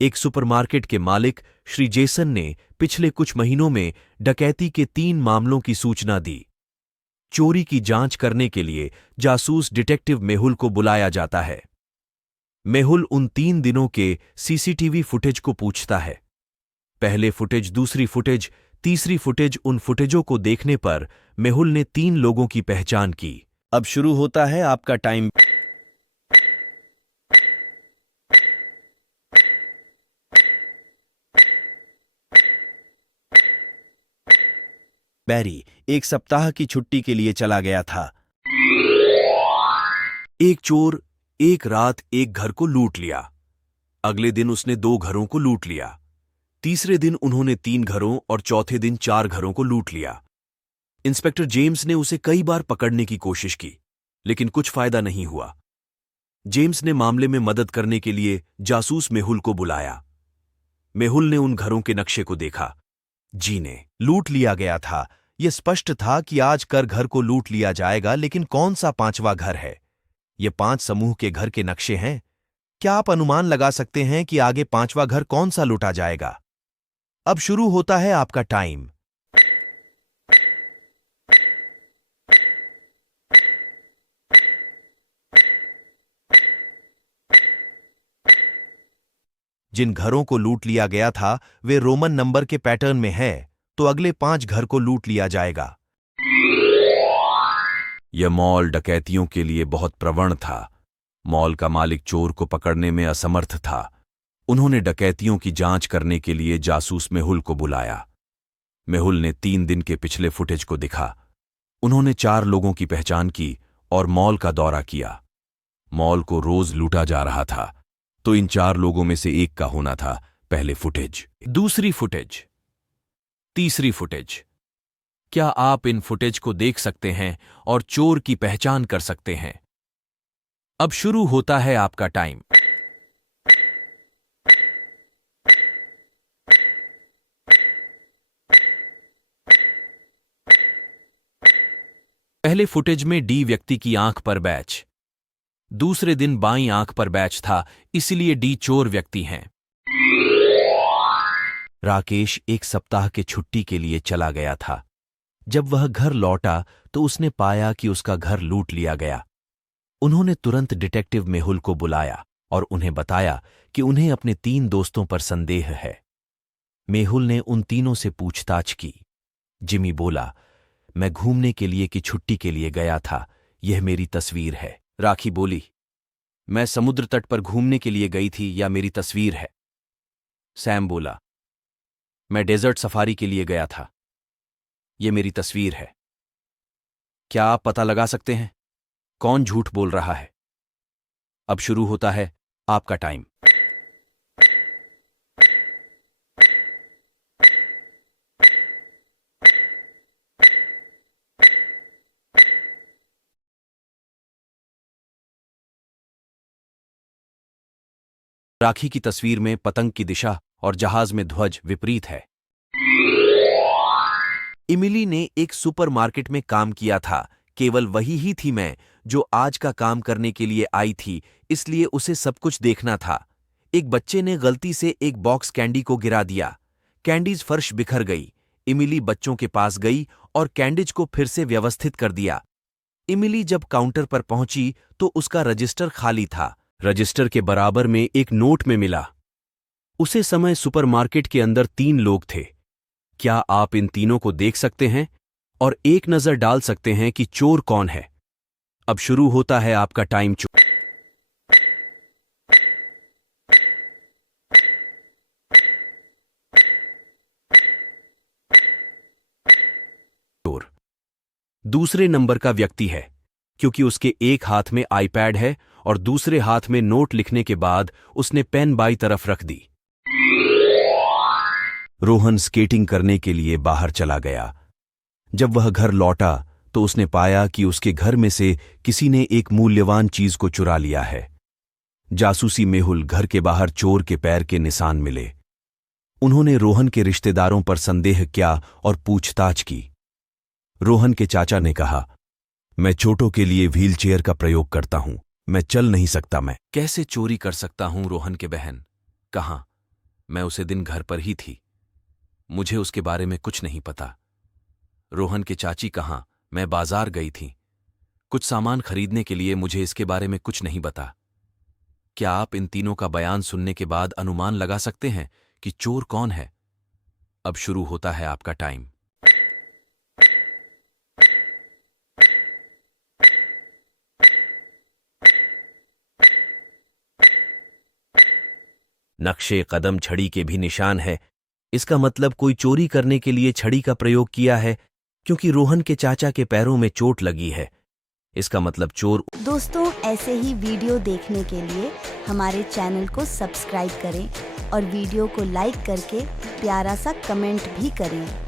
एक सुपरमार्केट के मालिक श्री जेसन ने पिछले कुछ महीनों में डकैती के 3 मामलों की सूचना दी। चोरी की जांच करने के लिए जासूस डिटेक्टिव मेहुल को बुलाया जाता है। मेहुल उन 3 दिनों के सीसीटीवी फुटेज को पूछता है। पहले फुटेज, दूसरी फुटेज, तीसरी फुटेज, उन फुटेजों को देखने पर मेहुल ने 3 लोगों की पहचान की। अब शुरू होता है आपका टाइम। बैरी एक सप्ताह की छुट्टी के लिए चला गया था। एक चोर एक रात एक घर को लूट लिया। अगले दिन उसने 2 घरों को लूट लिया। तीसरे दिन उन्होंने 3 घरों और चौथे दिन 4 घरों को लूट लिया। इंस्पेक्टर जेम्स ने उसे कई बार पकड़ने की कोशिश की, लेकिन कुछ फायदा नहीं हुआ। जेम्स ने मामले में मदद करने के लिए जासूस मेहुल को बुलाया। मेहुल ने उन घरों के नक्शे को देखा जिन्हें लूट लिया गया था। यह स्पष्ट था कि आज कर घर को लूट लिया जाएगा, लेकिन कौन सा 5वां घर है? ये 5 समूह के घर के नक्शे हैं। क्या आप अनुमान लगा सकते हैं कि आगे 5वां घर कौन सा लूटा जाएगा? अब शुरू होता है आपका टाइम। जिन घरों को लूट लिया गया था वे रोमन नंबर के पैटर्न में है, तो अगले 5 घर को लूट लिया जाएगा। यह मॉल डकैतियों के लिए बहुत प्रवण था। मॉल का मालिक चोर को पकड़ने में असमर्थ था। उन्होंने डकैतियों की जांच करने के लिए जासूस मेहुल को बुलाया। मेहुल ने 3 दिन के पिछले फुटेज को दिखा। उन्होंने 4 लोगों की पहचान की और मॉल का दौरा किया। मॉल को रोज लूटा जा रहा था, तो इन 4 लोगों में से एक का होना था पहले फुटेज, दूसरी फुटेज, तीसरी फुटेज। क्या आप इन फुटेज को देख सकते हैं और चोर की पहचान कर सकते हैं? अब शुरू होता है आपका टाइम। पहले फुटेज में डी व्यक्ति की आंख पर बैच। दूसरे दिन बाईं आंख पर बैच था, इसलिए डी चोर व्यक्ति हैं। राकेश एक सप्ताह के छुट्टी के लिए चला गया था। जब वह घर लौटा तो उसने पाया कि उसका घर लूट लिया गया। उन्होंने तुरंत डिटेक्टिव मेहुल को बुलाया और उन्हें बताया कि उन्हें अपने 3 दोस्तों पर संदेह है। मेहुल ने उन तीनों से पूछताछ की। जिमी बोला, मैं घूमने के लिए की छुट्टी के लिए गया था, यह मेरी तस्वीर है। राखी बोली, मैं समुद्र तट पर घूमने के लिए गई थी, या मेरी तस्वीर है। सैम बोला, मैं डेजर्ट सफारी के लिए गया था, यह मेरी तस्वीर है। क्या आप पता लगा सकते हैं कौन झूठ बोल रहा है? अब शुरू होता है आपका टाइम। राखी की तस्वीर में पतंग की दिशा और जहाज में ध्वज विपरीत है। इमिली ने एक सुपरमार्केट में काम किया था। केवल वही ही थी मैं जो आज का काम करने के लिए आई थी, इसलिए उसे सब कुछ देखना था। एक बच्चे ने गलती से एक बॉक्स कैंडी को गिरा दिया। कैंडीज फर्श बिखर गई। इमिली बच्चों के पास गई और कैंडीज को फिर से व्यवस्थित कर दिया। इमिली जब काउंटर पर पहुंची तो उसका रजिस्टर खाली था। रजिस्टर के बराबर में एक नोट में मिला। उसे समय सुपरमार्केट के अंदर 3 लोग थे। क्या आप इन तीनों को देख सकते हैं और एक नजर डाल सकते हैं कि चोर कौन है? अब शुरू होता है आपका टाइम। चोर दूसरे नंबर का व्यक्ति है, क्योंकि उसके एक हाथ में आईपैड है और दूसरे हाथ में नोट लिखने के बाद उसने पेन बाईं तरफ रख दी। रोहन स्केटिंग करने के लिए बाहर चला गया। जब वह घर लौटा तो उसने पाया कि उसके घर में से किसी ने एक मूल्यवान चीज को चुरा लिया है। जासूसी मेहुल घर के बाहर चोर के पैर के निशान मिले। उन्होंने रोहन के रिश्तेदारों पर संदेह किया और पूछताछ की। रोहन के चाचा ने कहा, मैं चोटों के लिए व्हीलचेयर का प्रयोग करता हूं, मैं चल नहीं सकता। मैं कैसे चोरी कर सकता हूं? रोहन के बहन, कहां? मैं उसे दिन घर पर ही थी। मुझे उसके बारे में कुछ नहीं पता। रोहन के चाची कहाँ, मैं बाजार गई थी कुछ सामान खरीदने के लिए, मुझे इसके बारे में कुछ नहीं बता। क्या आप इन तीनों का बयान सुनने के बाद अनुमान लगा सकते हैं कि चोर कौन है? अब शुरू होता है आपका टाइम। नक्शे कदम छड़ी के भी निशान है। इसका मतलब कोई चोरी करने के लिए छड़ी का प्रयोग किया है, क्योंकि रोहन के चाचा के पैरों में चोट लगी है। इसका मतलब चोर। दोस्तों, ऐसे ही वीडियो देखने के लिए हमारे चैनल को सब्सक्राइब करें और वीडियो को लाइक करके प्यारा सा कमेंट भी करें।